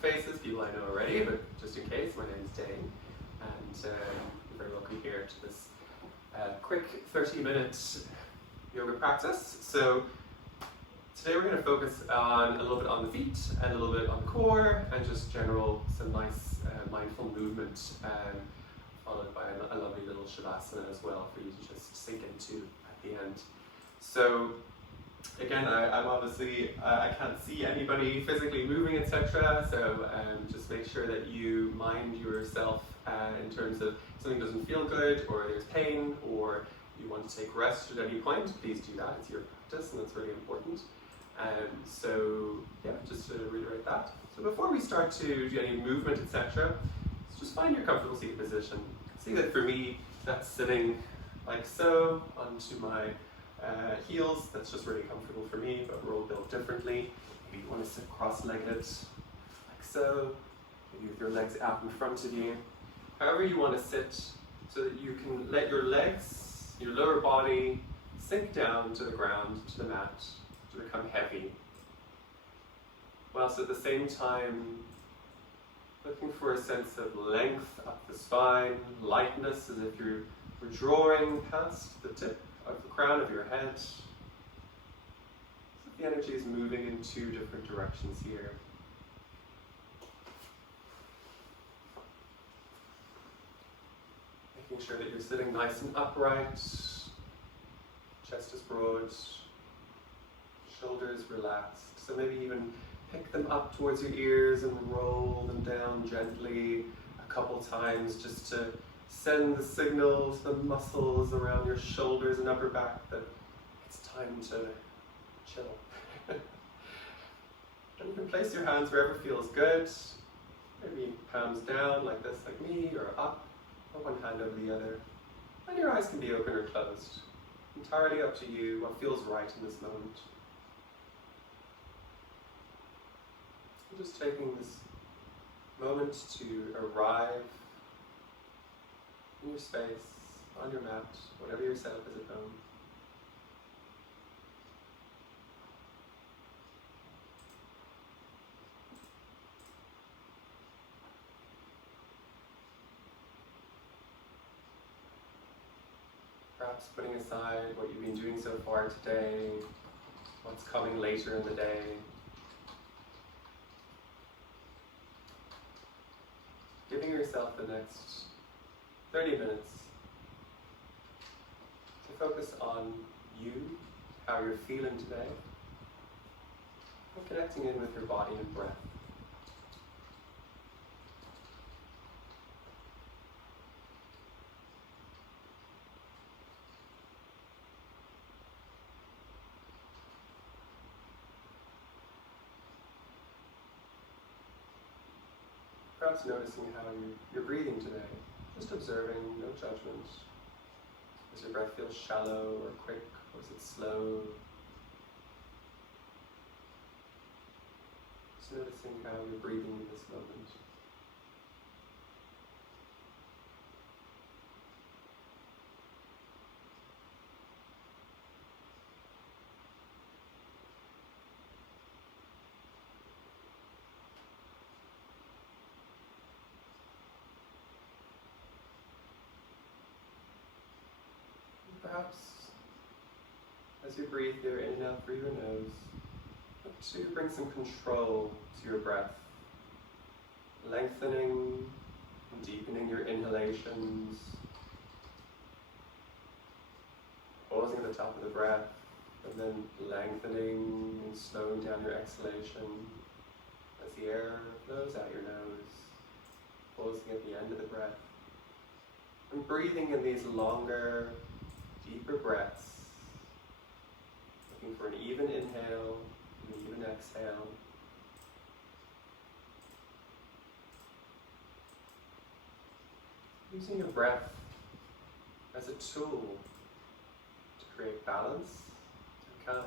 faces, people I know already, but just in case, my name is Dane, and you're very welcome here to this quick 30-minute yoga practice. So today we're going to focus on a little bit on the feet and a little bit on the core and just some nice mindful movement, followed by a lovely little shavasana as well for you to just sink into at the end. So again, I'm obviously, I can't see anybody physically moving, etc. So just make sure that you mind yourself in terms of if something doesn't feel good, or there's pain, or you want to take rest at any point, please do that. It's your practice and that's really important. So yeah, just to reiterate that. So before we start to do any movement, etc., just find your comfortable seated position. See that for me, that's sitting like so onto my heels. That's just really comfortable for me, but we're all built differently. Maybe you want to sit cross-legged like so, maybe with your legs out in front of you. However you want to sit, so that you can let your legs, your lower body, sink down to the ground, to the mat, to become heavy, whilst at the same time looking for a sense of length up the spine, lightness as if you're drawing past the tip of the crown of your head. So the energy is moving in two different directions here. Making sure that you're sitting nice and upright, chest is broad, shoulders relaxed. So maybe even pick them up towards your ears and roll them down gently a couple times, just to send the signal to the muscles around your shoulders and upper back that it's time to chill. And you can place your hands wherever feels good. Maybe palms down like this, like me, or up, or one hand over the other. And your eyes can be open or closed. Entirely up to you, what feels right in this moment. I'm just taking this moment to arrive in your space, on your mat, whatever your setup is at home. Perhaps putting aside what you've been doing so far today, what's coming later in the day. Giving yourself the next 30 minutes to focus on you, how you're feeling today, and connecting in with your body and breath. Perhaps noticing how you're breathing today, just observing, no judgment. Does your breath feel shallow or quick, or is it slow? Just noticing how you're breathing in this moment. Perhaps, as you breathe here in and out through your nose, look to bring some control to your breath, lengthening and deepening your inhalations, pausing at the top of the breath, and then lengthening and slowing down your exhalation as the air flows out your nose, pausing at the end of the breath, and breathing in these longer, deeper breaths, looking for an even inhale and an even exhale. Using your breath as a tool to create balance and calm.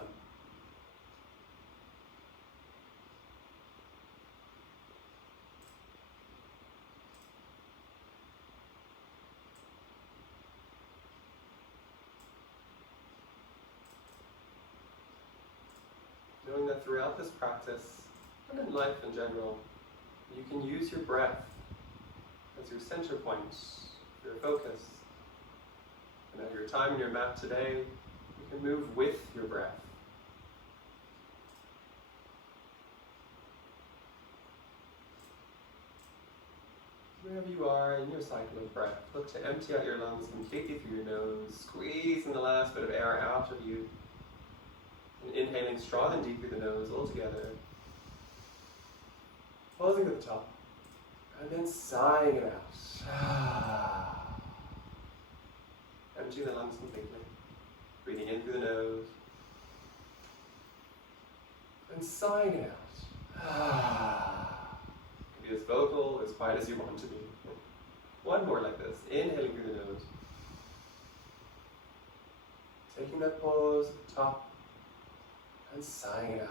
Knowing that throughout this practice, and in life in general, You can use your breath as your center point, your focus. And at your time in your mat today, you can move with your breath. Wherever you are in your cycle of breath, look to empty out your lungs completely through your nose, squeezing the last bit of air out of you, and inhaling strong and deep through the nose all together, pausing at the top, and then sighing it out. Emptying the lungs completely, breathing in through the nose, and sighing it out. You can be as vocal, as quiet as you want to be. One more like this, inhaling through the nose, taking that pause at the top, and sighing it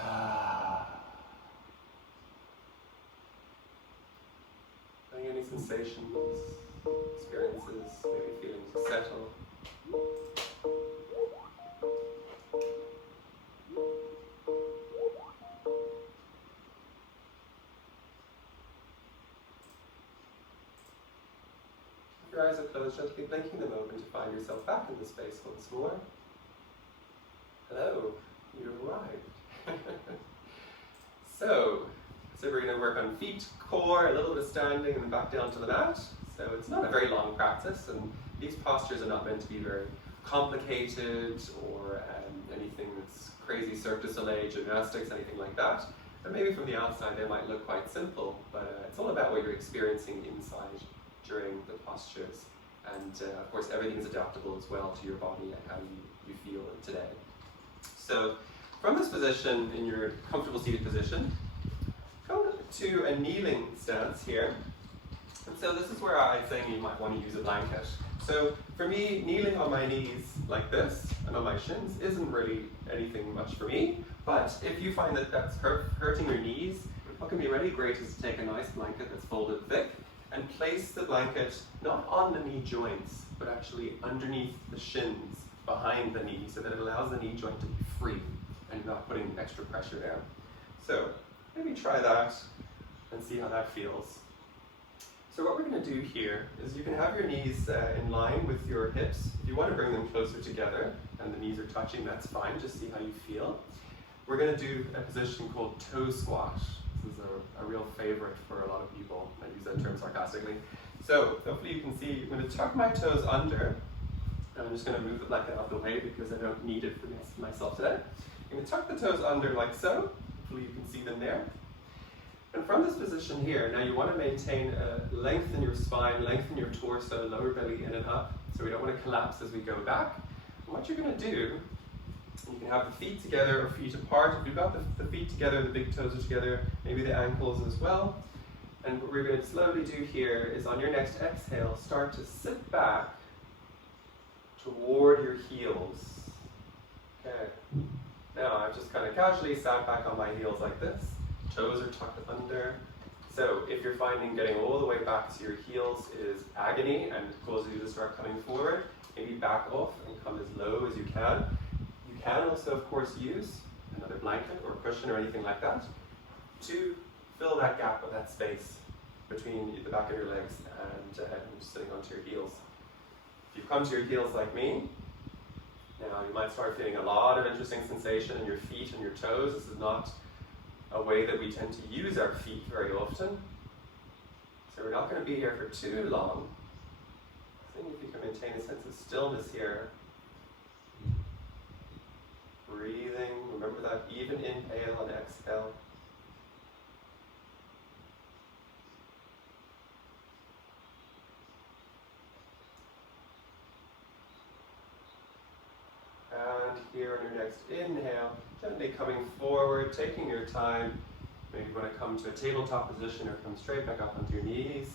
out. Feeling any sensations, experiences, maybe feeling to settle. If your eyes are closed, gently blinking them open to find yourself back in the space once more. Hello, you arrived. So we're going to work on feet, core, a little bit of standing, and then back down to the mat. So it's not a very long practice, and these postures are not meant to be very complicated or anything that's crazy Cirque du Soleil gymnastics, anything like that. But maybe from the outside they might look quite simple, but it's all about what you're experiencing inside during the postures. And of course everything is adaptable as well to your body and how you feel today. So from this position, in your comfortable seated position, go to a kneeling stance here. And so this is where I'm saying you might want to use a blanket. So for me, kneeling on my knees like this and on my shins isn't really anything much for me. But if you find that that's hurting your knees, what can be really great is to take a nice blanket that's folded thick and place the blanket not on the knee joints, but actually underneath the shins, behind the knee, so that it allows the knee joint to be free and not putting extra pressure down. So maybe try that and see how that feels. So what we're going to do here is you can have your knees in line with your hips. If you want to bring them closer together and the knees are touching, that's fine. Just see how you feel. We're going to do a position called toe squat. This is a real favorite for a lot of people. I use that term sarcastically. So hopefully you can see, I'm going to tuck my toes under. I'm just going to move the blanket out of the way because I don't need it for myself today. I'm going to tuck the toes under like so. Hopefully you can see them there. And from this position here, now you want to maintain lengthen your spine, lengthen your torso, lower belly in and up. So we don't want to collapse as we go back. And what you're going to do, you can have the feet together or feet apart. If you've got the feet together, the big toes are together, maybe the ankles as well. And what we're going to slowly do here is on your next exhale, start to sit back toward your heels. Okay. Now I've just kind of casually sat back on my heels like this. Toes are tucked under. So if you're finding getting all the way back to your heels is agony and causes you to start coming forward, maybe back off and come as low as you can. You can also, of course, use another blanket or cushion or anything like that to fill that gap or that space between the back of your legs and sitting onto your heels. If you come to your heels like me, now you might start feeling a lot of interesting sensation in your feet and your toes. This is not a way that we tend to use our feet very often. So we're not going to be here for too long. Seeing if you can maintain a sense of stillness here. Breathing, remember that even inhale and exhale. And here on your next inhale, gently coming forward, taking your time. Maybe you want to come to a tabletop position or come straight back up onto your knees.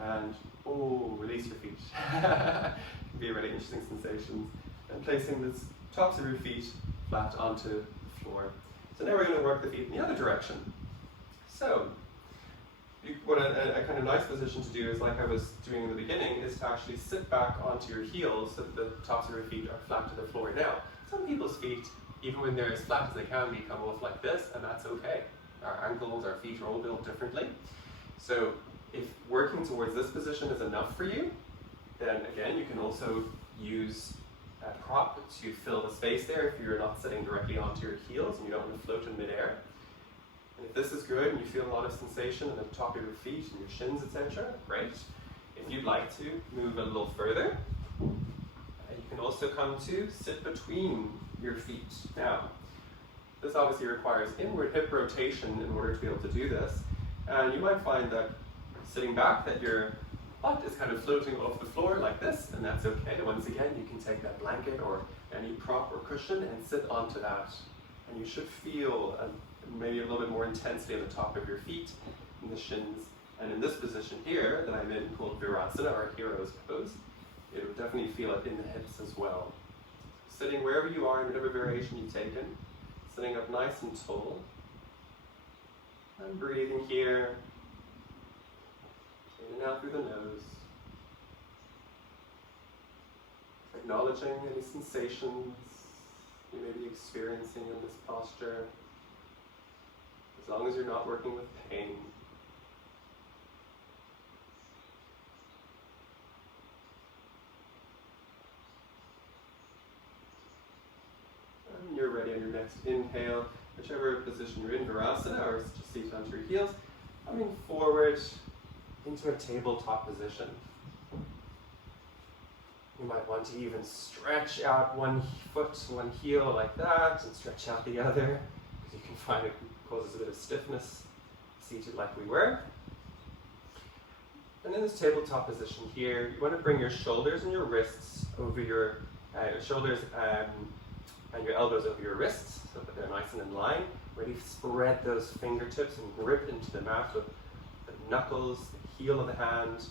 And, release your feet. Can be a really interesting sensation. And placing the tops of your feet flat onto the floor. So now we're going to work the feet in the other direction. So, what a kind of nice position to do is, like I was doing in the beginning, is to actually sit back onto your heels so that the tops of your feet are flat to the floor. Now, some people's feet, even when they're as flat as they can be, come off like this, and that's okay. our ankles, our feet are all built differently. So if working towards this position is enough for you, then again, you can also use a prop to fill the space there if you're not sitting directly onto your heels and you don't want to float in midair. And if this is good and you feel a lot of sensation in the top of your feet and your shins, etc., great. If you'd like to move a little further, you can also come to sit between your feet. Now, this obviously requires inward hip rotation in order to be able to do this. And you might find that sitting back, that your butt is kind of floating off the floor like this, and that's okay. Once again, you can take that blanket or any prop or cushion and sit onto that. And you should feel maybe a little bit more intensely at the top of your feet, in the shins. And in this position here that I'm in, called Virasana, or Hero's Pose, it would definitely feel it in the hips as well. Sitting wherever you are in whatever variation you've taken, sitting up nice and tall, and breathing here, in and out through the nose, acknowledging any sensations you may be experiencing in this posture, as long as you're not working with pain. And you're ready on your next inhale, whichever position you're in, Virasana, or just seated onto your heels, coming forward into a tabletop position. You might want to even stretch out one foot, one heel like that, and stretch out the other, because you can find it causes a bit of stiffness seated like we were. And in this tabletop position here, you want to bring your shoulders and your wrists over your shoulders and your elbows over your wrists, so that they're nice and in line. Really spread those fingertips and grip into the mat with the knuckles, the heel of the hand,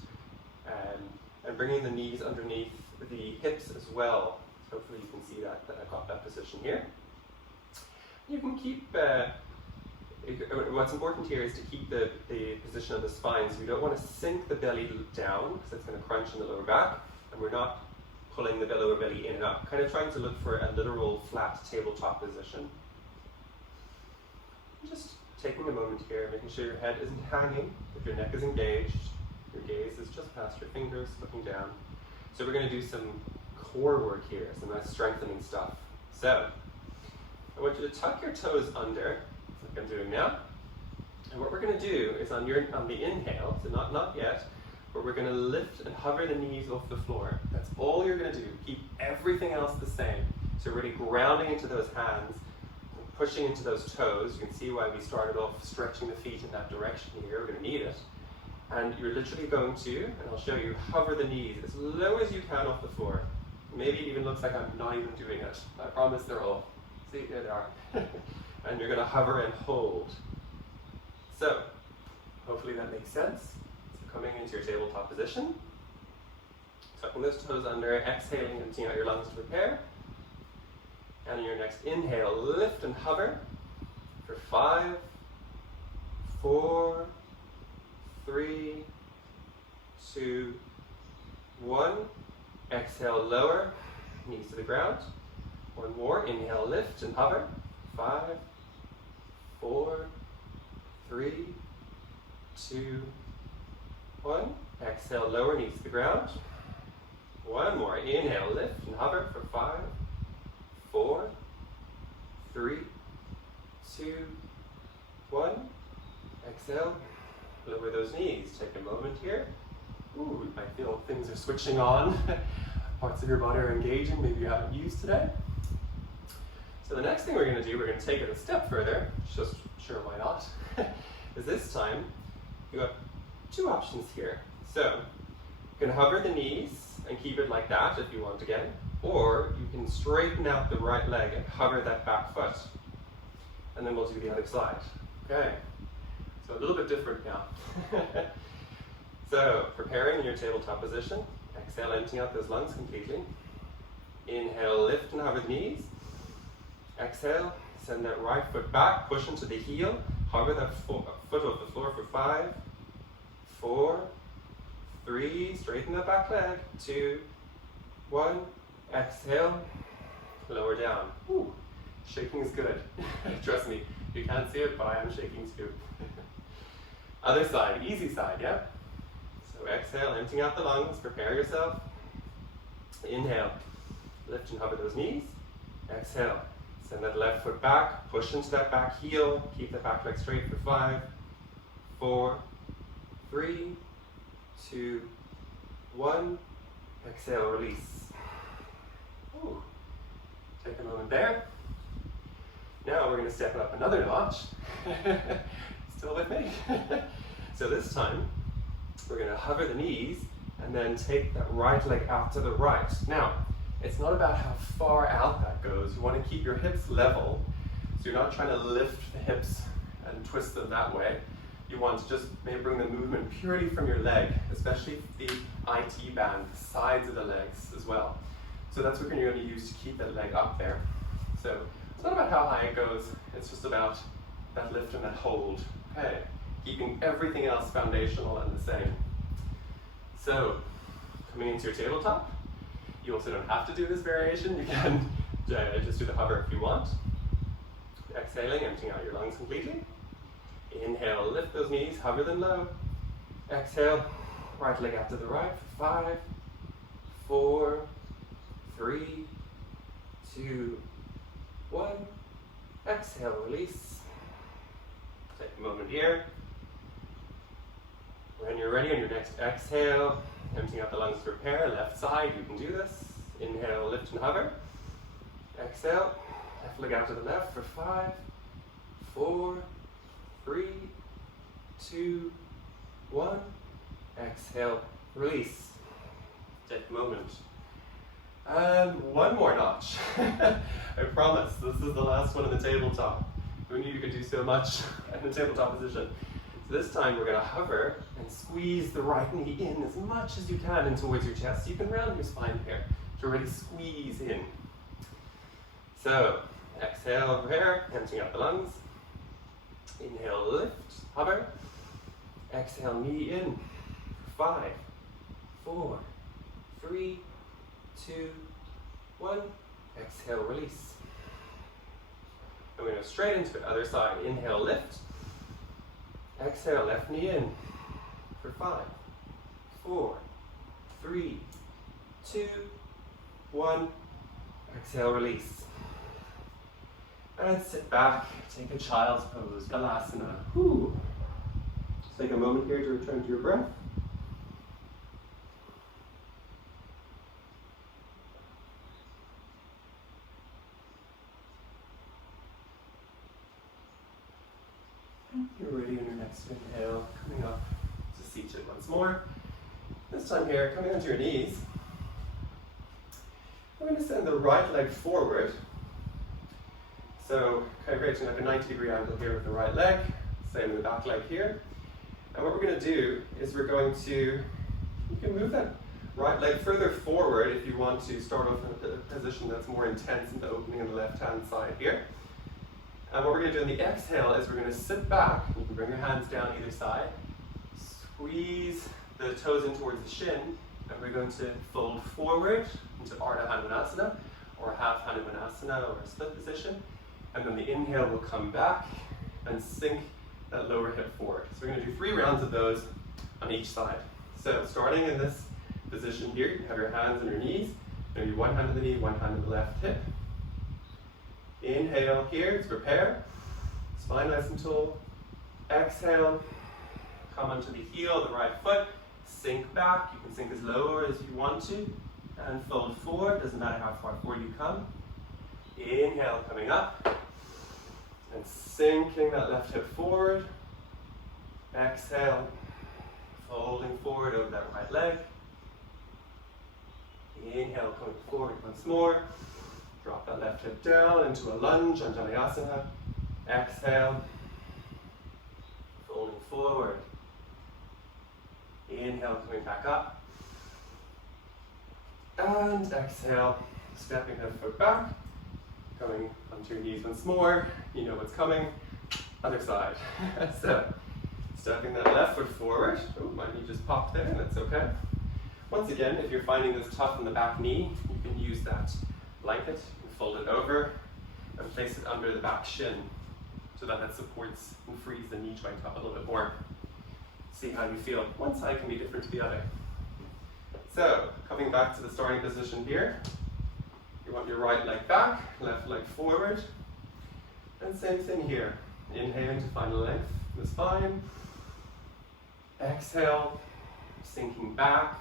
and bringing the knees underneath the hips as well. So hopefully you can see that I got that position here. You can keep, what's important here is to keep the position of the spine, so you don't want to sink the belly down, because it's going to crunch in the lower back, and we're not pulling the lower belly in and up, kind of trying to look for a literal flat tabletop position. Just taking a moment here, making sure your head isn't hanging, that your neck is engaged, your gaze is just past your fingers, looking down. So we're going to do some core work here, some nice strengthening stuff. So, I want you to tuck your toes under, like I'm doing now. And what we're going to do is on the inhale, so not yet, but we're going to lift and hover the knees off the floor. That's all you're going to do. Keep everything else the same. So really grounding into those hands, pushing into those toes. You can see why we started off stretching the feet in that direction here. We're going to need it. And you're literally going to, and I'll show you, hover the knees as low as you can off the floor. Maybe it even looks like I'm not even doing it. I promise they're off. See, there they are. And you're going to hover and hold. So, hopefully that makes sense. So coming into your tabletop position, tucking those toes under, exhaling, emptying out your lungs to prepare. And in your next inhale, lift and hover for 5, 4, 3, 2, 1. Exhale, lower, knees to the ground. One more, inhale, lift and hover. 5, 4, 3, 2, 1. Exhale, lower, knees to the ground. One more, inhale, lift and hover for 5, 4, 3, 2, 1. Exhale, lower those knees. Take a moment here. Ooh, I feel things are switching on. Parts of your body are engaging, maybe you haven't used today. So the next thing we're going to do, we're going to take it a step further, just sure why not, is this time, you have 2 options here. So, you can hover the knees and keep it like that if you want again, or you can straighten out the right leg and hover that back foot. And then we'll do the other side. Okay, so a little bit different now. So, preparing in your tabletop position, exhale, emptying out those lungs completely. Inhale, lift and hover the knees. Exhale, send that right foot back, push into the heel, hover that foot off the floor for 5, 4, 3, straighten that back leg, 2, 1, exhale, lower down. Ooh, shaking is good. Trust me, You can't see it, but I am shaking too. Other side, easy side, yeah? So exhale, emptying out the lungs, prepare yourself. Inhale, lift and hover those knees. Exhale, send that left foot back, push into that back heel, keep that back leg straight for 5, 4, 3, 2, 1. Exhale, release. Ooh. Take a moment there. Now we're going to step it up another notch. Still with me? So this time, we're going to hover the knees and then take that right leg out to the right. Now, it's not about how far out that goes. You want to keep your hips level, so you're not trying to lift the hips and twist them that way. You want to just maybe bring the movement purely from your leg, especially the IT band, the sides of the legs as well. So that's what you're going to use to keep that leg up there. So it's not about how high it goes, it's just about that lift and that hold. Okay, keeping everything else foundational and the same. So, coming into your tabletop, you also don't have to do this variation. You can just do the hover if you want. Exhaling, emptying out your lungs completely. Inhale, lift those knees, hover them low. Exhale, right leg out to the right for 5, 4, 3, 2, 1. Exhale, release. Take a moment here. When you're ready on your next exhale, emptying out the lungs to prepare, left side, you can do this. Inhale, lift and hover. Exhale, left leg out to the left for 5, 4, 3, 2, 1. Exhale, release. Take a moment. And one more notch. I promise, this is the last one in the tabletop. Who knew you could do so much in the tabletop position? So this time we're going to hover and squeeze the right knee in as much as you can in towards your chest. You can round your spine here to really squeeze in. So, exhale over here, emptying out the lungs. Inhale, lift, hover. Exhale, knee in. 5, 4, 3, 2, 1. Exhale, release. And we're going to go straight into the other side. Inhale, lift. Exhale, left knee in for 5, 4, 3, 2, 1. Exhale, release. And sit back, take a child's pose, Balasana. Whew. Just take a moment here to return to your breath. You're ready on your next inhale, coming up to seated once more. This time here, coming onto your knees, we're going to send the right leg forward. So, kind of creating like a 90-degree angle here with the right leg, same with the back leg here. And what we're going to do is we're going to, you can move that right leg further forward if you want to start off in a position that's more intense in the opening on the left-hand side here. And what we're going to do on the exhale is we're going to sit back. You can bring your hands down either side. Squeeze the toes in towards the shin. And we're going to fold forward into Ardha Hanumanasana, or half Hanumanasana, or a split position. And then the inhale will come back and sink that lower hip forward. So we're going to do 3 rounds of those on each side. So starting in this position here, you have your hands on your knees. Maybe one hand on the knee, one hand on the left hip. Inhale here to prepare. Spine nice and tall. Exhale. Come onto the heel, the right foot. Sink back. You can sink as low as you want to. And fold forward. Doesn't matter how far forward you come. Inhale, coming up. And sinking that left hip forward. Exhale. Folding forward over that right leg. Inhale, coming forward once more. Drop that left hip down into a lunge, Anjaneyasana. Exhale. Folding forward. Inhale, coming back up. And exhale, stepping that foot back. Coming onto your knees once more. You know what's coming. Other side. So, stepping that left foot forward. Oh, my knee just popped there, that's okay. Once again, if you're finding this tough in the back knee, you can use that blanket and fold it over and place it under the back shin so that supports and frees the knee joint up a little bit more. See how you feel. One side can be different to the other. So, coming back to the starting position here, you want your right leg back, left leg forward, and same thing here. Inhaling to find length in the spine. Exhale, sinking back,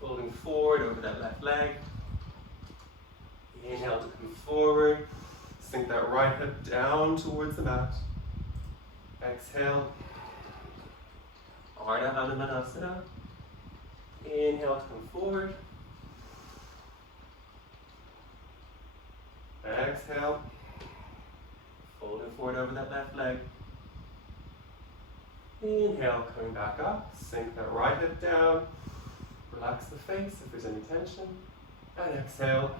folding forward over that left leg. Inhale to come forward, sink that right hip down towards the mat. Exhale, Ardha Hanumanasana. Inhale to come forward. Exhale, folding forward over that left leg. Inhale, coming back up, sink that right hip down, relax the face if there's any tension, and exhale,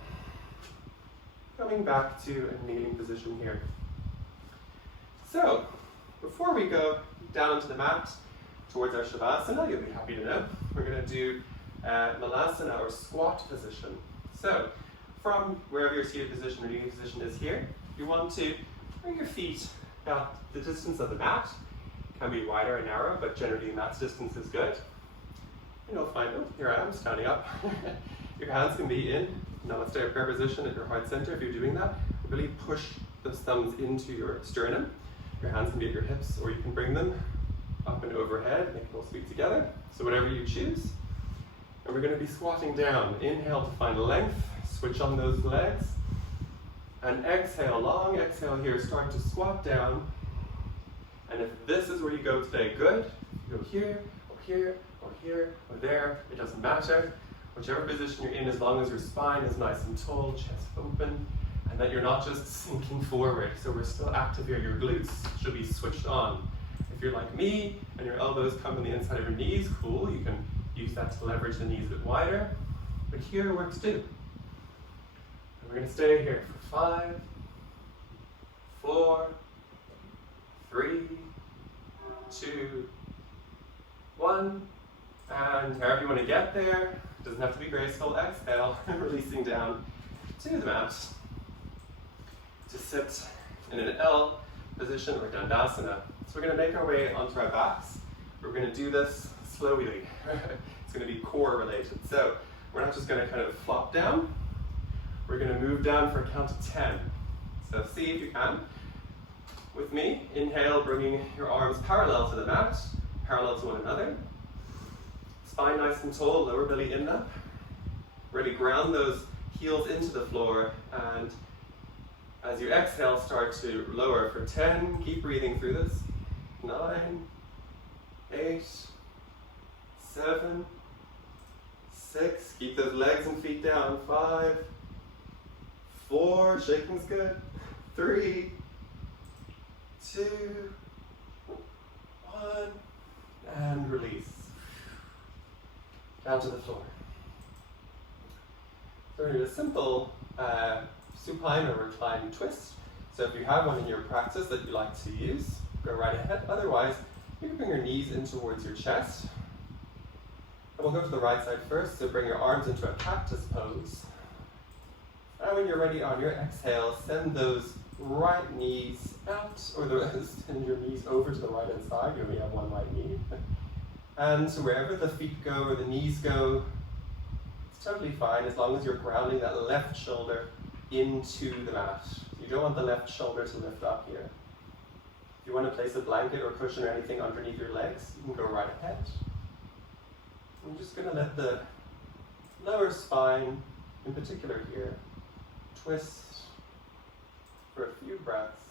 coming back to a kneeling position here. So, before we go down to the mat towards our Shavasana, you'll be happy to know, we're going to do Malasana or squat position. So, from wherever your seated position or kneeling position is here, you want to bring your feet about the distance of the mat. Can be wider or narrow, but generally mat's distance is good. And you'll find, oh, here I am standing up. Your hands can be in Namaste prayer position at your heart center. If you're doing that, really push those thumbs into your sternum. Your hands can be at your hips, or you can bring them up and overhead, make those feet together. So whatever you choose. And we're going to be squatting down. Inhale to find length, switch on those legs. And exhale, long exhale here, start to squat down. And if this is where you go today, good. You go here, or here, or here, or there, it doesn't matter. Whichever position you're in, as long as your spine is nice and tall, chest open, and that you're not just sinking forward. So we're still active here. Your glutes should be switched on. If you're like me, and your elbows come on the inside of your knees, cool, you can use that to leverage the knees a bit wider. But here works too. And we're going to stay here for 5, 4, 3, 2, 1, and however you want to get there, doesn't have to be graceful. Exhale, releasing down to the mat to sit in an L position or Dandasana. So we're going to make our way onto our backs. We're going to do this slowly. It's going to be core related. So we're not just going to kind of flop down. We're going to move down for a count of 10. So see if you can. With me, inhale, bringing your arms parallel to the mat, parallel to one another. Spine nice and tall, lower belly in up. Really ground those heels into the floor, and as you exhale, start to lower for 10. Keep breathing through this. 9, 8, 7, 6. Keep those legs and feet down. 5, 4, shaking's good. 3, 2, 1, and release. Down to the floor. So we're going to do a simple supine or recline twist. So if you have one in your practice that you like to use, go right ahead. Otherwise, you can bring your knees in towards your chest. And we'll go to the right side first, so bring your arms into a cactus pose. And when you're ready on your exhale, send those right knees out, or send your knees over to the right hand side. You only have one right knee. And so wherever the feet go or the knees go, it's totally fine as long as you're grounding that left shoulder into the mat. You don't want the left shoulder to lift up here. If you want to place a blanket or cushion or anything underneath your legs, you can go right ahead. I'm just going to let the lower spine, in particular here, twist for a few breaths.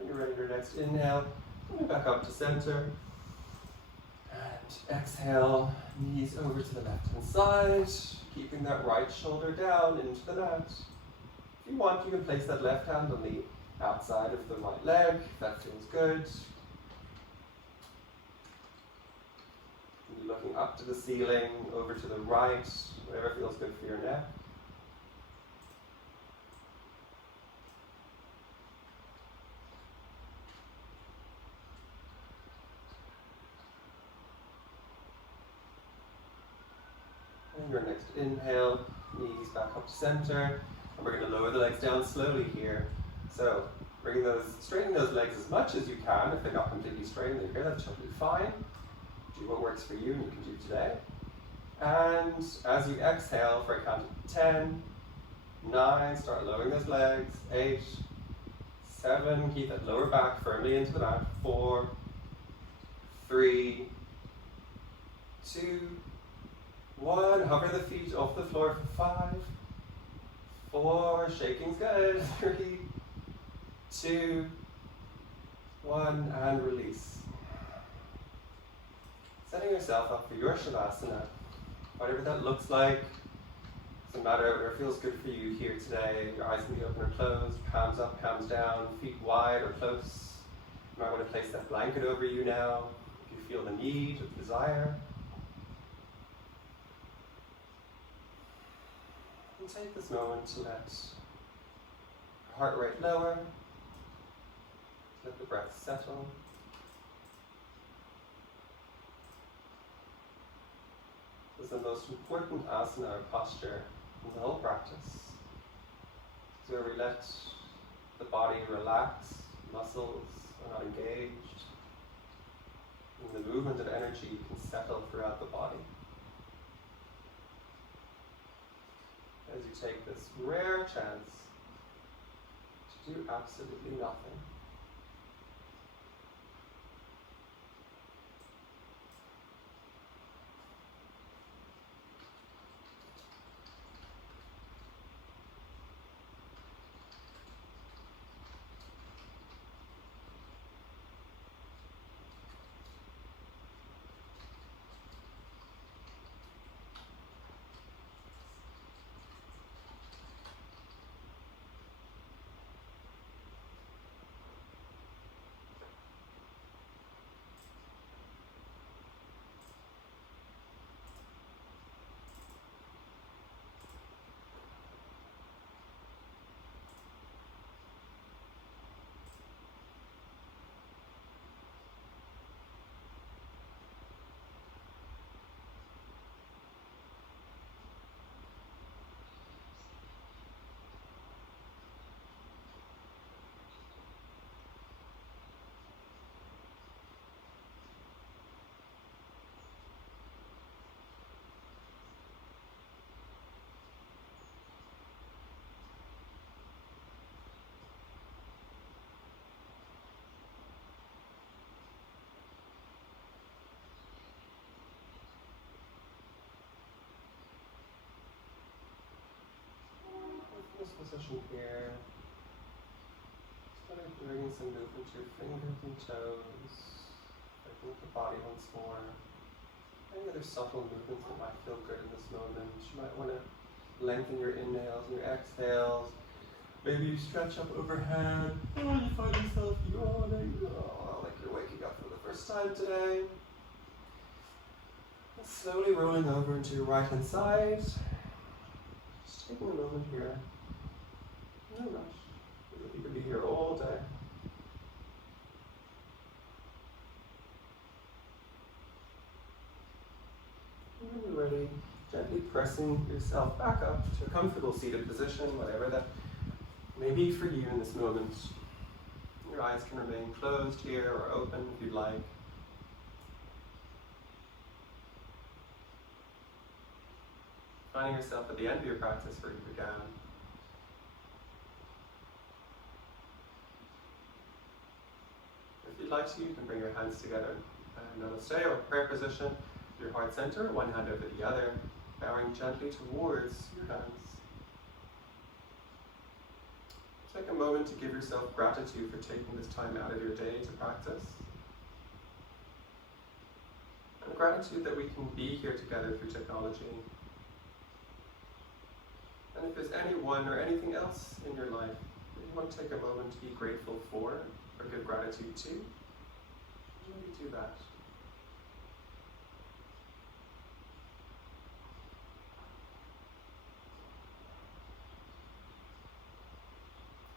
And you're ready for your next inhale. Coming back up to center. And exhale, knees over to the left-hand side, keeping that right shoulder down into the mat. If you want, you can place that left hand on the outside of the right leg, if that feels good. Looking up to the ceiling, over to the right, whatever feels good for your neck. Your next inhale, knees back up to center. And we're going to lower the legs down slowly here. So straighten those legs as much as you can. If they're not completely straight, then here, that's totally fine. Do what works for you and you can do today. And as you exhale for a count of 10, 9, start lowering those legs. 8, 7, keep that lower back firmly into the mat. 4, 3, 2, 1. Hover the feet off the floor for 5, 4, shaking's good. 3, 2, 1, and release. Setting yourself up for your Shavasana, whatever that looks like. Doesn't matter, whatever feels good for you here today. Your eyes can be open or closed, palms up, palms down, feet wide or close. You might want to place that blanket over you now, if you feel the need or desire. And take this moment to let your heart rate lower, let the breath settle. This is the most important asana or posture in the whole practice. So where we let the body relax, muscles are not engaged, and the movement of energy can settle throughout the body. As you take this rare chance to do absolutely nothing. This position here, just bringing some movement to your fingers and toes, working with the body once more. Any other subtle movements that might feel good in this moment? You might want to lengthen your inhales and your exhales. Maybe you stretch up overhead. Oh, you find yourself yawning. Oh, like you're waking up for the first time today. And slowly rolling over into your right hand side. Just taking a moment here. No rush. You could be here all day. And when you're ready, gently pressing yourself back up to a comfortable seated position, whatever that may be for you in this moment. Your eyes can remain closed here or open if you'd like. Finding yourself at the end of your practice where you began. If you'd like to, you can bring your hands together. Namaste, or prayer position, your heart center, one hand over the other, bowing gently towards your hands. Take a moment to give yourself gratitude for taking this time out of your day to practice. And gratitude that we can be here together through technology. And if there's anyone or anything else in your life that you want to take a moment to be grateful for or give gratitude to, maybe do that.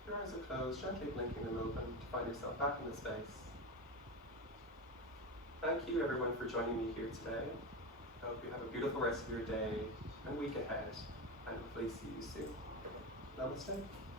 Your eyes are closed, gently blinking them open to find yourself back in the space. Thank you everyone for joining me here today. I hope you have a beautiful rest of your day. and week ahead, and hopefully see you soon. Namaste.